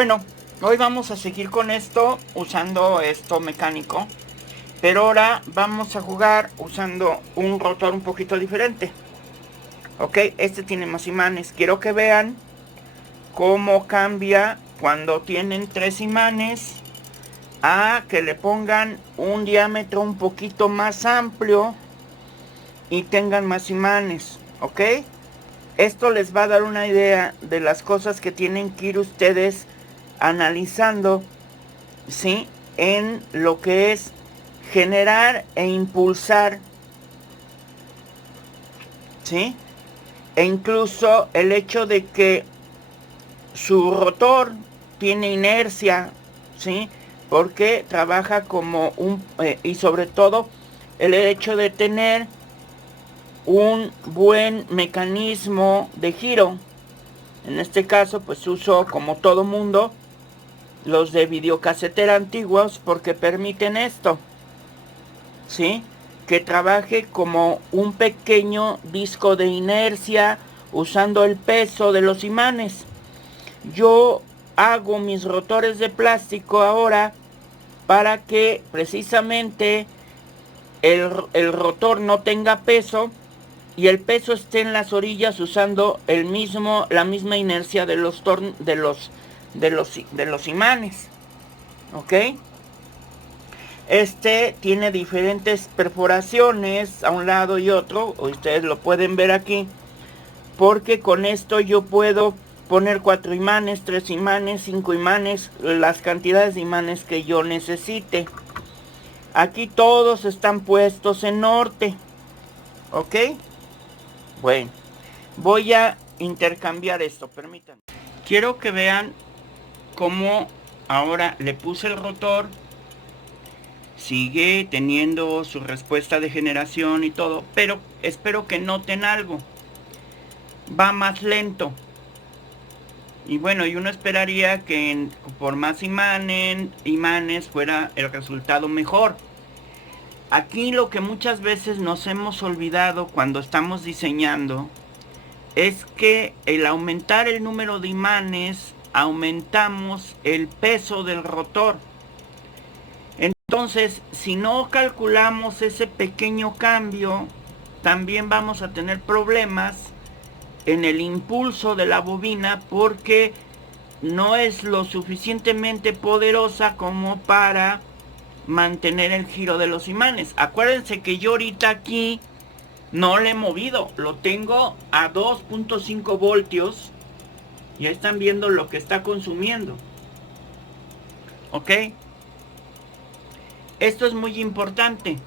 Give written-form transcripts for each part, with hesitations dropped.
Bueno, hoy vamos a seguir con esto usando esto mecánico, pero ahora vamos a jugar usando un rotor un poquito diferente. Ok, este tiene más imanes. Quiero que vean cómo cambia cuando tienen 3 imanes a que le pongan un diámetro un poquito más amplio y tengan más imanes. Ok, esto les va a dar una idea de las cosas que tienen que ir ustedes analizando, ¿sí? En lo que es generar e impulsar, ¿sí? E incluso el hecho de que su rotor tiene inercia, ¿sí? Porque trabaja como un... y sobre todo el hecho de tener un buen mecanismo de giro. En este caso, pues uso, como todo mundo, los de videocasetera antiguos porque permiten esto, ¿sí? Que trabaje como un pequeño disco de inercia usando el peso de los imanes. Yo hago mis rotores de plástico ahora para que precisamente el rotor no tenga peso y el peso esté en las orillas usando la misma inercia de los imanes. ¿Ok? Este tiene diferentes perforaciones a un lado y otro, ustedes lo pueden ver aquí, porque con esto yo puedo poner 4 imanes, 3 imanes, 5 imanes, las cantidades de imanes que yo necesite. Aquí todos están puestos en norte, ¿ok? Bueno, voy a intercambiar esto, permítanme. Quiero que vean cómo ahora le puse el rotor. Sigue teniendo su respuesta de generación y todo, pero espero que noten algo. Va más lento. Y bueno, y uno esperaría que por más imanes fuera el resultado mejor. Aquí lo que muchas veces nos hemos olvidado cuando estamos diseñando es que el aumentar el número de imanes, aumentamos el peso del rotor. Entonces, si no calculamos ese pequeño cambio, también vamos a tener problemas en el impulso de la bobina porque no es lo suficientemente poderosa como para mantener el giro de los imanes. Acuérdense que yo ahorita aquí no le he movido, lo tengo a 2.5 voltios. Ya están viendo lo que está consumiendo. ¿Ok? Esto es muy importante.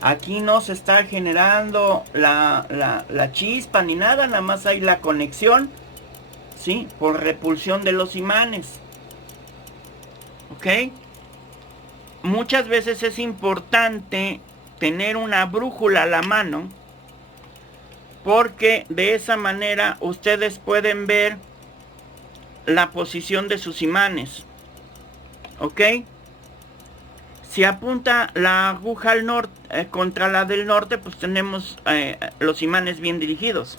Aquí no se está generando la chispa ni nada, nada más hay la conexión, ¿sí? Por repulsión de los imanes. ¿Ok? Muchas veces es importante tener una brújula a la mano porque de esa manera ustedes pueden ver la posición de sus imanes. ¿Ok? Si apunta la aguja al norte, contra la del norte, pues tenemos los imanes bien dirigidos.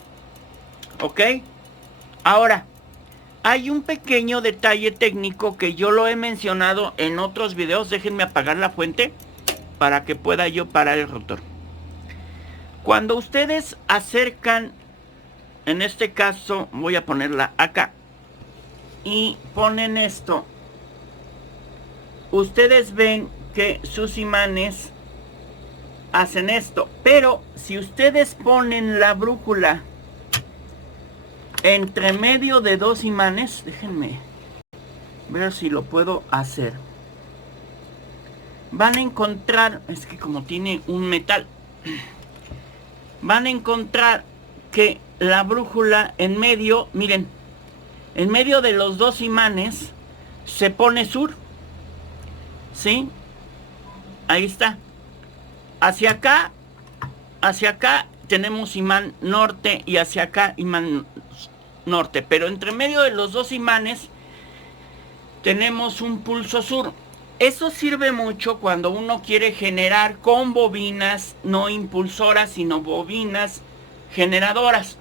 ¿Ok? Ahora, hay un pequeño detalle técnico que yo lo he mencionado en otros videos. Déjenme apagar la fuente para que pueda yo parar el rotor. Cuando ustedes acercan, en este caso voy a ponerla acá, y ponen esto, ustedes ven que sus imanes hacen esto, pero si ustedes ponen la brújula entre medio de 2 imanes, déjenme ver si lo puedo hacer, van a encontrar, es que como tiene un metal, van a encontrar que la brújula en medio, miren, en medio de los 2 imanes se pone sur, ¿sí? Ahí está. Hacia acá tenemos imán norte y hacia acá imán norte, pero entre medio de los 2 imanes tenemos un pulso sur. Eso sirve mucho cuando uno quiere generar con bobinas no impulsoras, sino bobinas generadoras.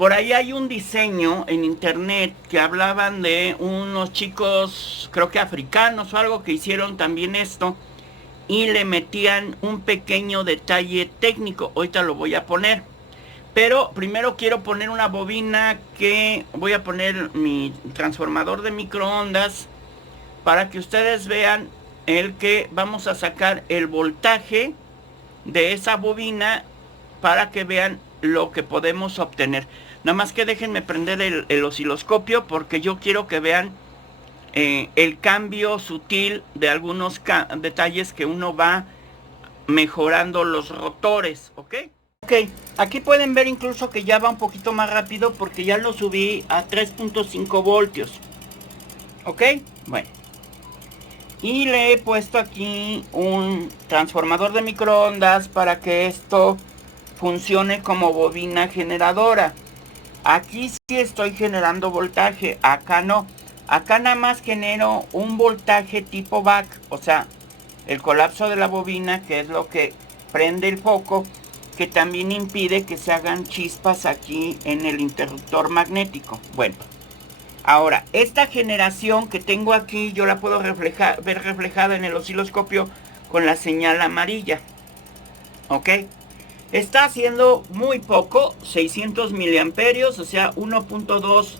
Por ahí hay un diseño en internet que hablaban de unos chicos, creo que africanos o algo, que hicieron también esto y le metían un pequeño detalle técnico. Ahorita lo voy a poner. Pero primero quiero poner una bobina que voy a poner mi transformador de microondas para que ustedes vean el que vamos a sacar el voltaje de esa bobina para que vean lo que podemos obtener. Nada más que déjenme prender el osciloscopio porque yo quiero que vean el cambio sutil de algunos detalles que uno va mejorando los rotores, ¿ok? Ok, aquí pueden ver incluso que ya va un poquito más rápido porque ya lo subí a 3.5 voltios. ¿Ok? Bueno. Y le he puesto aquí un transformador de microondas para que esto funcione como bobina generadora. Aquí sí estoy generando voltaje, acá no. Acá nada más genero un voltaje tipo back, o sea, el colapso de la bobina, que es lo que prende el foco, que también impide que se hagan chispas aquí en el interruptor magnético. Bueno, ahora, esta generación que tengo aquí, yo la puedo ver reflejada en el osciloscopio con la señal amarilla. ¿Ok? Está haciendo muy poco, 600 miliamperios, o sea, 1.2,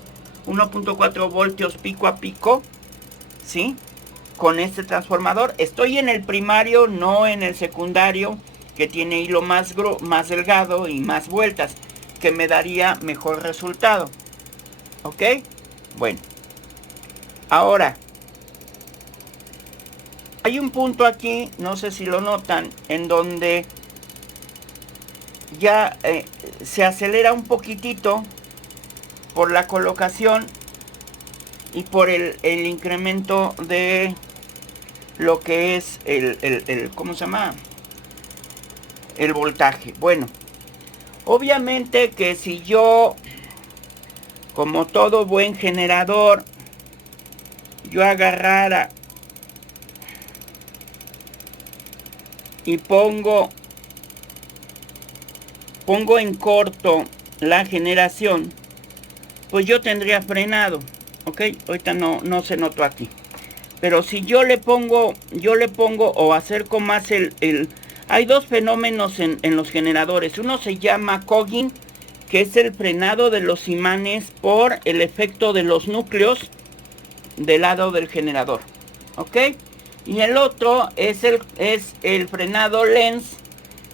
1.4 voltios pico a pico, ¿sí? Con este transformador. Estoy en el primario, no en el secundario, que tiene hilo más delgado y más vueltas, que me daría mejor resultado. ¿Ok? Bueno. Ahora, hay un punto aquí, no sé si lo notan, en donde ya se acelera un poquitito por la colocación y por el incremento de lo que es ¿cómo se llama? El voltaje. Bueno, obviamente que si yo, como todo buen generador, yo agarrara y pongo en corto la generación, pues yo tendría frenado, ¿ok? Ahorita no se notó aquí. Pero si yo le pongo o acerco más hay dos fenómenos en los generadores. Uno se llama cogging, que es el frenado de los imanes por el efecto de los núcleos del lado del generador, ¿ok? Y el otro es el frenado lens,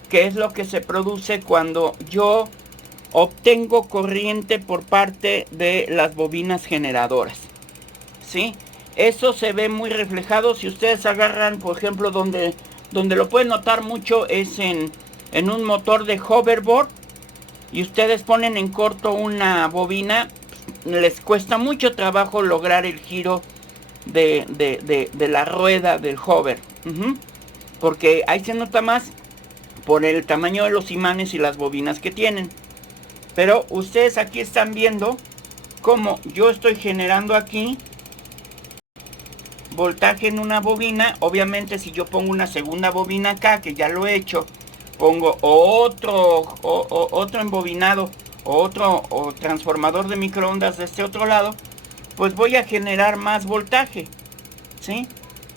que es lo que se produce cuando yo obtengo corriente por parte de las bobinas generadoras, ¿sí? Eso se ve muy reflejado si ustedes agarran, por ejemplo, donde lo pueden notar mucho es en un motor de hoverboard, y ustedes ponen en corto una bobina, les cuesta mucho trabajo lograr el giro de la rueda del hover, porque ahí se nota más por el tamaño de los imanes y las bobinas que tienen. Pero ustedes aquí están viendo cómo yo estoy generando aquí voltaje en una bobina. Obviamente si yo pongo una segunda bobina acá, que ya lo he hecho, pongo otro embobinado o transformador de microondas de este otro lado, pues voy a generar más voltaje, ¿sí?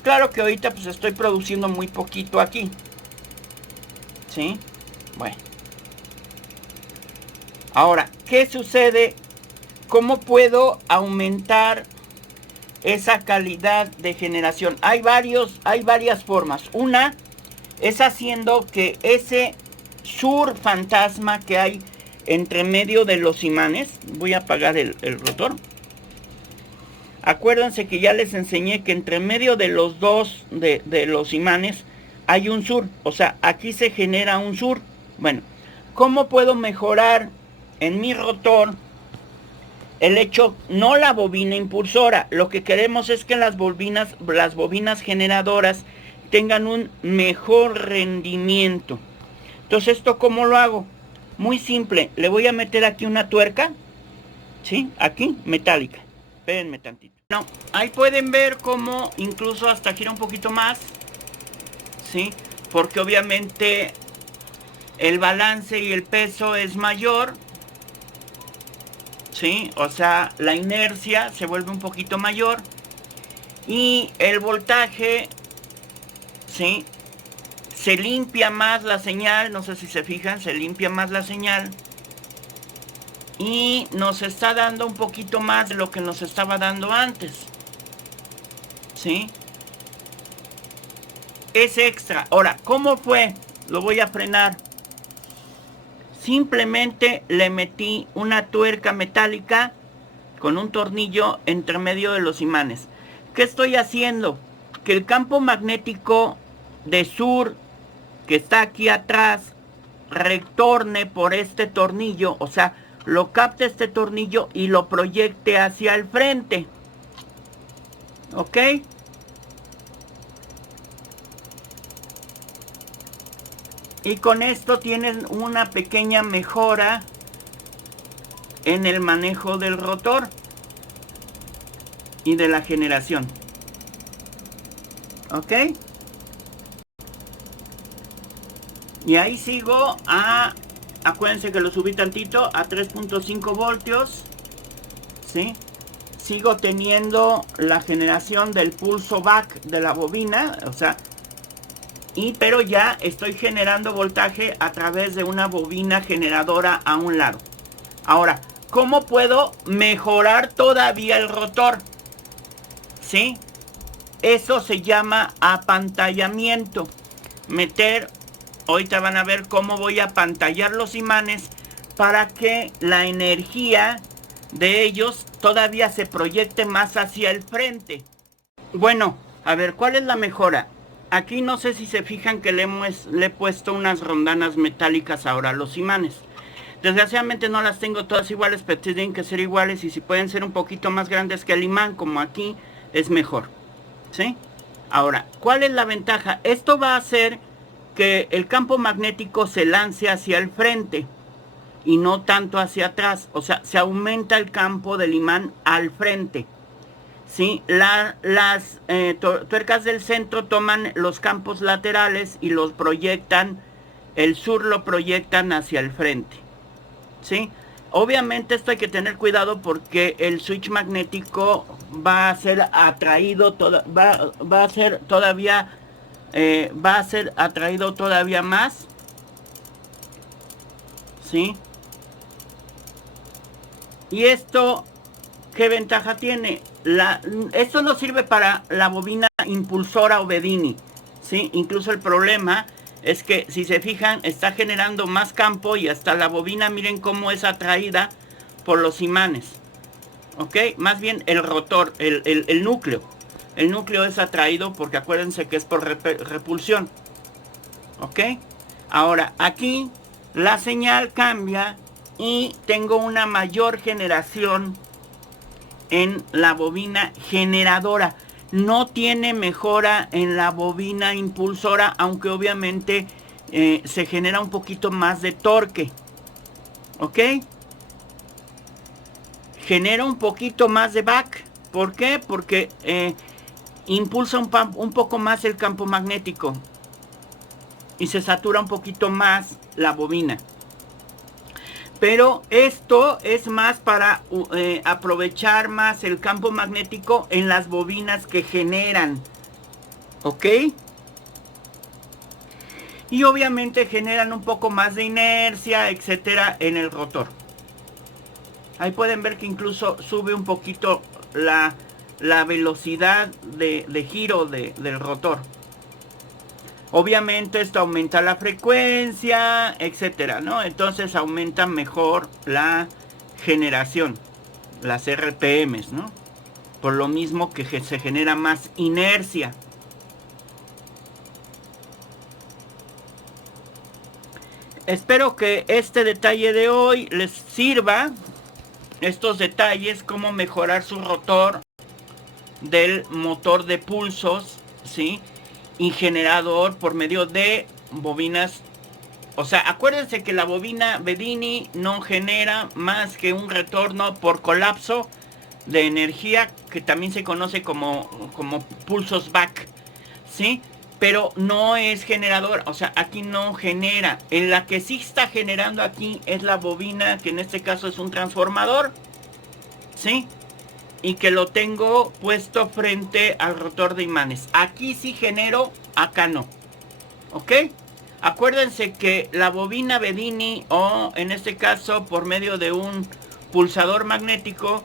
Claro que ahorita pues estoy produciendo muy poquito aquí, ¿sí? Bueno. Ahora, ¿qué sucede? ¿Cómo puedo aumentar esa calidad de generación? Hay varias formas. Una es haciendo que ese sur fantasma que hay entre medio de los imanes, voy a apagar el rotor. Acuérdense que ya les enseñé que entre medio de los dos de los imanes hay un sur, o sea, aquí se genera un sur. Bueno, ¿cómo puedo mejorar en mi rotor el hecho, no la bobina impulsora? Lo que queremos es que las bobinas generadoras tengan un mejor rendimiento. Entonces, ¿esto cómo lo hago? Muy simple, le voy a meter aquí una tuerca, ¿sí? Aquí, metálica. Espérenme tantito. No, ahí pueden ver cómo incluso hasta gira un poquito más, ¿sí? Porque obviamente el balance y el peso es mayor. ¿sí? O sea, la inercia se vuelve un poquito mayor y el voltaje, ¿sí? Se limpia más la señal, no sé si se fijan, se limpia más la señal y nos está dando un poquito más de lo que nos estaba dando antes, ¿sí? Es extra. Ahora, ¿cómo fue? Lo voy a frenar. Simplemente le metí una tuerca metálica con un tornillo entre medio de los imanes. ¿Qué estoy haciendo? Que el campo magnético de sur que está aquí atrás retorne por este tornillo, o sea, lo capte este tornillo y lo proyecte hacia el frente. ¿Ok? Y con esto tienen una pequeña mejora en el manejo del rotor y de la generación. ¿Ok? Y ahí sigo acuérdense que lo subí tantito, a 3.5 voltios. ¿Sí? Sigo teniendo la generación del pulso back de la bobina, o sea, pero ya estoy generando voltaje a través de una bobina generadora a un lado. Ahora, ¿cómo puedo mejorar todavía el rotor? ¿Sí? Eso se llama apantallamiento. Ahorita van a ver cómo voy a apantallar los imanes para que la energía de ellos todavía se proyecte más hacia el frente. Bueno, a ver, ¿cuál es la mejora? Aquí no sé si se fijan que le he puesto unas rondanas metálicas ahora a los imanes. Desgraciadamente no las tengo todas iguales, pero tienen que ser iguales y si pueden ser un poquito más grandes que el imán, como aquí, es mejor. ¿Sí? Ahora, ¿cuál es la ventaja? Esto va a hacer que el campo magnético se lance hacia el frente y no tanto hacia atrás. O sea, se aumenta el campo del imán al frente. ¿Sí? Las tuercas del centro toman los campos laterales y los proyectan, el sur lo proyectan hacia el frente. ¿Sí? Obviamente esto hay que tener cuidado porque el switch magnético va a ser atraído, va a ser atraído todavía más. ¿Sí? Y esto, ¿qué ventaja tiene? Esto no sirve para la bobina impulsora o Bedini, ¿sí? Incluso el problema es que, si se fijan, está generando más campo y hasta la bobina, miren cómo es atraída por los imanes. ¿Ok? Más bien el rotor, el núcleo. El núcleo es atraído porque acuérdense que es por repulsión. ¿Ok? Ahora, aquí la señal cambia y tengo una mayor generación en la bobina generadora. No tiene mejora en la bobina impulsora, aunque obviamente se genera un poquito más de torque. ¿Ok? Genera un poquito más de back. ¿Por qué? Porque impulsa un poco más el campo magnético y se satura un poquito más la bobina. Pero esto es más para aprovechar más el campo magnético en las bobinas que generan. ¿Ok? Y obviamente generan un poco más de inercia, etcétera, en el rotor. Ahí pueden ver que incluso sube un poquito la velocidad de giro del rotor. Obviamente esto aumenta la frecuencia, etcétera, ¿no? Entonces aumenta mejor la generación, las RPMs, ¿no? Por lo mismo que se genera más inercia. Espero que este detalle de hoy les sirva. Estos detalles, cómo mejorar su rotor del motor de pulsos, ¿sí? Y generador por medio de bobinas. O sea, acuérdense que la bobina Bedini no genera más que un retorno por colapso de energía, que también se conoce como pulsos back, ¿sí? Pero no es generador, o sea, aquí no genera. En la que sí está generando aquí es la bobina, que en este caso es un transformador, ¿sí? Y que lo tengo puesto frente al rotor de imanes. Aquí sí genero, acá no. ¿Ok? Acuérdense que la bobina Bedini, o en este caso por medio de un pulsador magnético,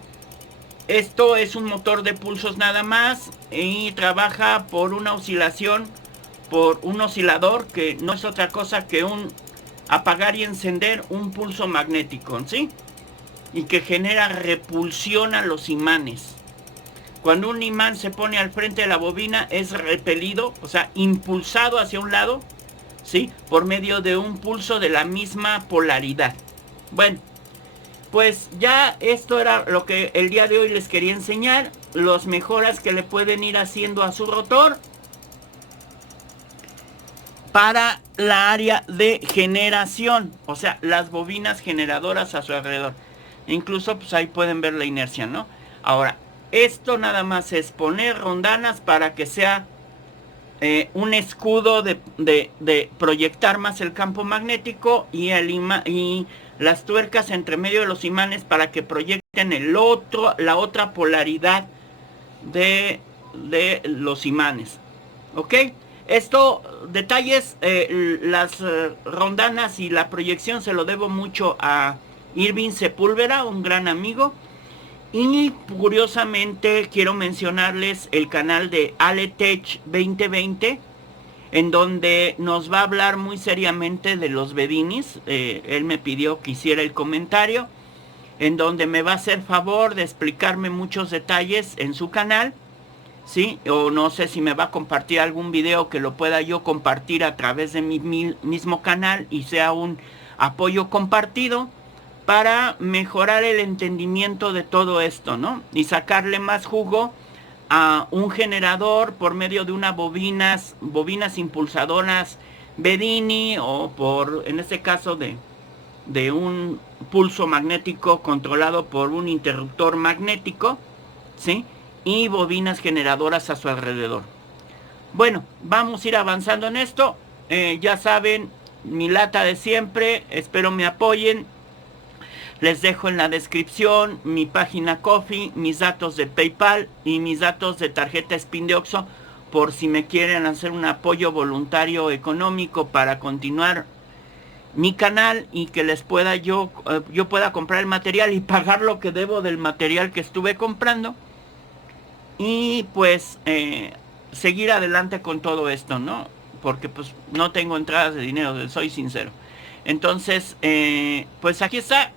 esto es un motor de pulsos nada más y trabaja por una oscilación, por un oscilador que no es otra cosa que un apagar y encender un pulso magnético, ¿sí? Y que genera repulsión a los imanes. Cuando un imán se pone al frente de la bobina es repelido, o sea, impulsado hacia un lado, ¿sí? Por medio de un pulso de la misma polaridad. Bueno, pues ya esto era lo que el día de hoy les quería enseñar. Las mejoras que le pueden ir haciendo a su rotor para la área de generación, o sea, las bobinas generadoras a su alrededor. Incluso pues ahí pueden ver la inercia, ¿no? Ahora, esto nada más es poner rondanas para que sea un escudo de proyectar más el campo magnético y las tuercas entre medio de los imanes para que proyecten la otra polaridad de los imanes. ¿Ok? Esto, detalles, las rondanas y la proyección se lo debo mucho a Irving Sepúlveda, un gran amigo. Y curiosamente quiero mencionarles el canal de Aletech 2020, en donde nos va a hablar muy seriamente de los Bedinis. Él me pidió que hiciera el comentario, en donde me va a hacer favor de explicarme muchos detalles en su canal, ¿sí? O no sé si me va a compartir algún video que lo pueda yo compartir a través de mi mismo canal y sea un apoyo compartido para mejorar el entendimiento de todo esto, ¿no? Y sacarle más jugo a un generador por medio de unas bobinas impulsadoras Bedini, o por, en este caso, de un pulso magnético controlado por un interruptor magnético, ¿sí? Y bobinas generadoras a su alrededor. Bueno, vamos a ir avanzando en esto. Ya saben, mi lata de siempre, espero me apoyen. Les dejo en la descripción mi página Ko-fi, mis datos de PayPal y mis datos de tarjeta Spin de Oxxo, por si me quieren hacer un apoyo voluntario económico para continuar mi canal y que les pueda yo pueda comprar el material y pagar lo que debo del material que estuve comprando. Y pues seguir adelante con todo esto, ¿no? Porque pues no tengo entradas de dinero, soy sincero. Entonces, pues aquí está.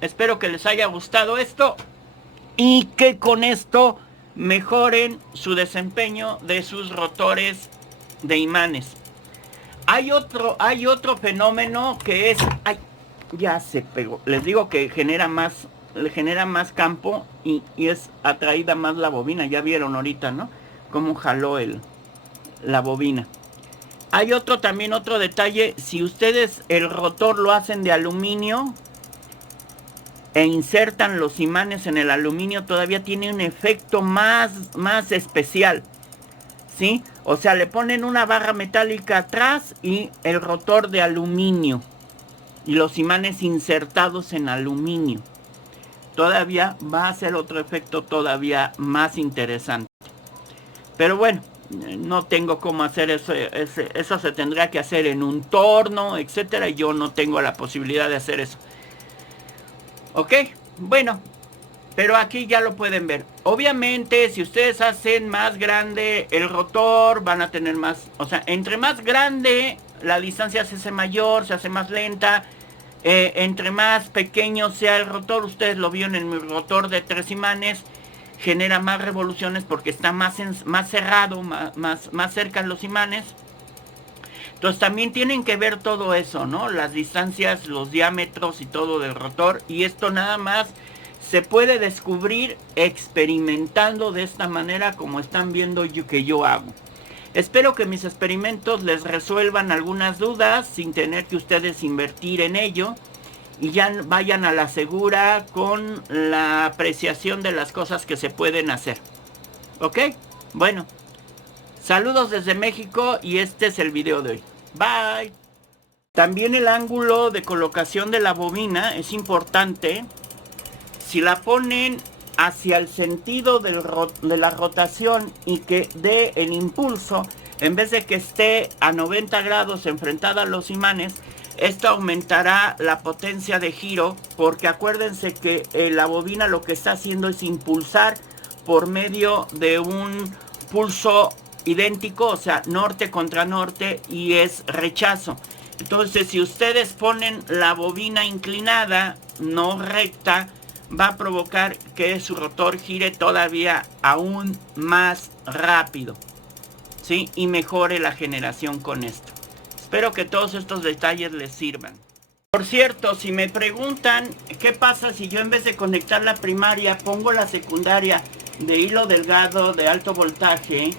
Espero que les haya gustado esto y que con esto mejoren su desempeño de sus rotores de imanes. Hay otro fenómeno que es... Ay, ya se pegó. Les digo que le genera más campo y es atraída más la bobina. Ya vieron ahorita, ¿no? Cómo jaló la bobina. Hay también otro detalle. Si ustedes el rotor lo hacen de aluminio e insertan los imanes en el aluminio, todavía tiene un efecto más especial, ¿sí? O sea, le ponen una barra metálica atrás y el rotor de aluminio y los imanes insertados en aluminio. Todavía va a ser otro efecto todavía más interesante. Pero bueno, no tengo cómo hacer eso. Eso se tendrá que hacer en un torno, etcétera. Y yo no tengo la posibilidad de hacer eso. ¿Ok? Bueno, pero aquí ya lo pueden ver. Obviamente, si ustedes hacen más grande el rotor, van a tener más... O sea, entre más grande, la distancia se hace mayor, se hace más lenta. Entre más pequeño sea el rotor, ustedes lo vieron en mi rotor de 3 imanes, genera más revoluciones porque está más cerrado, más cerca los imanes. Entonces también tienen que ver todo eso, ¿no? Las distancias, los diámetros y todo del rotor. Y esto nada más se puede descubrir experimentando de esta manera como están viendo que yo hago. Espero que mis experimentos les resuelvan algunas dudas sin tener que ustedes invertir en ello. Y ya vayan a la segura con la apreciación de las cosas que se pueden hacer. ¿Ok? Bueno. Saludos desde México y este es el video de hoy. Bye. También el ángulo de colocación de la bobina es importante. Si la ponen hacia el sentido de la rotación y que dé el impulso, en vez de que esté a 90 grados enfrentada a los imanes, esto aumentará la potencia de giro, porque acuérdense que la bobina lo que está haciendo es impulsar por medio de un pulso idéntico, o sea, norte contra norte, y es rechazo. Entonces, si ustedes ponen la bobina inclinada, no recta, va a provocar que su rotor gire todavía aún más rápido, ¿sí? Y mejore la generación con esto. Espero que todos estos detalles les sirvan. Por cierto, si me preguntan qué pasa si yo en vez de conectar la primaria pongo la secundaria de hilo delgado de alto voltaje,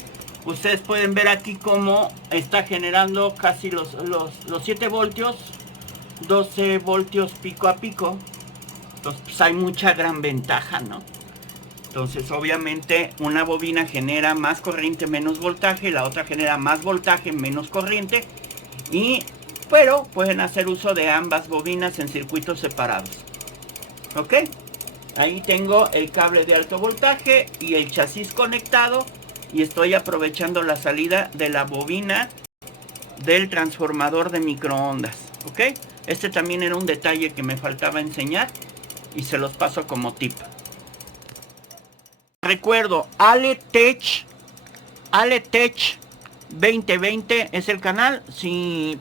ustedes pueden ver aquí cómo está generando casi los 7 voltios, 12 voltios pico a pico. Entonces pues hay mucha gran ventaja, ¿no? Entonces obviamente una bobina genera más corriente, menos voltaje, la otra genera más voltaje, menos corriente, pero pueden hacer uso de ambas bobinas en circuitos separados. ¿Ok? Ahí tengo el cable de alto voltaje y el chasis conectado, y estoy aprovechando la salida de la bobina del transformador de microondas. ¿Ok? Este también era un detalle que me faltaba enseñar y se los paso como tip. Recuerdo, AleTech 2020 es el canal. Si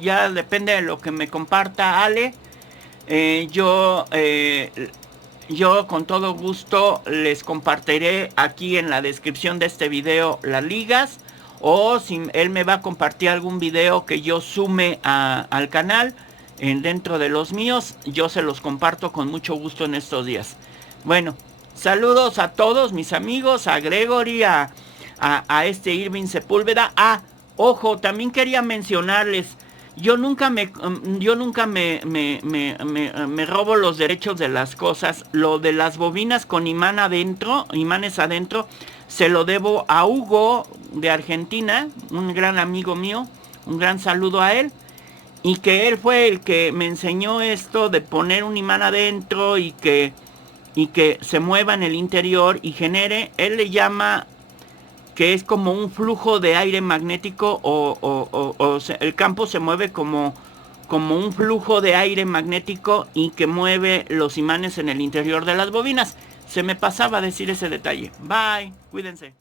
ya depende de lo que me comparta Ale, yo con todo gusto les compartiré aquí en la descripción de este video las ligas, o si él me va a compartir algún video que yo sume al canal dentro de los míos, yo se los comparto con mucho gusto en estos días. Bueno, saludos a todos mis amigos, a Gregory, a Irving Sepúlveda. Ojo, también quería mencionarles, yo nunca me robo los derechos de las cosas. Lo de las bobinas con imanes adentro, se lo debo a Hugo de Argentina, un gran amigo mío, un gran saludo a él, y que él fue el que me enseñó esto de poner un imán adentro y que se mueva en el interior y genere, él le llama que es como un flujo de aire magnético, el campo se mueve como un flujo de aire magnético y que mueve los imanes en el interior de las bobinas. Se me pasaba a decir ese detalle. Bye, cuídense.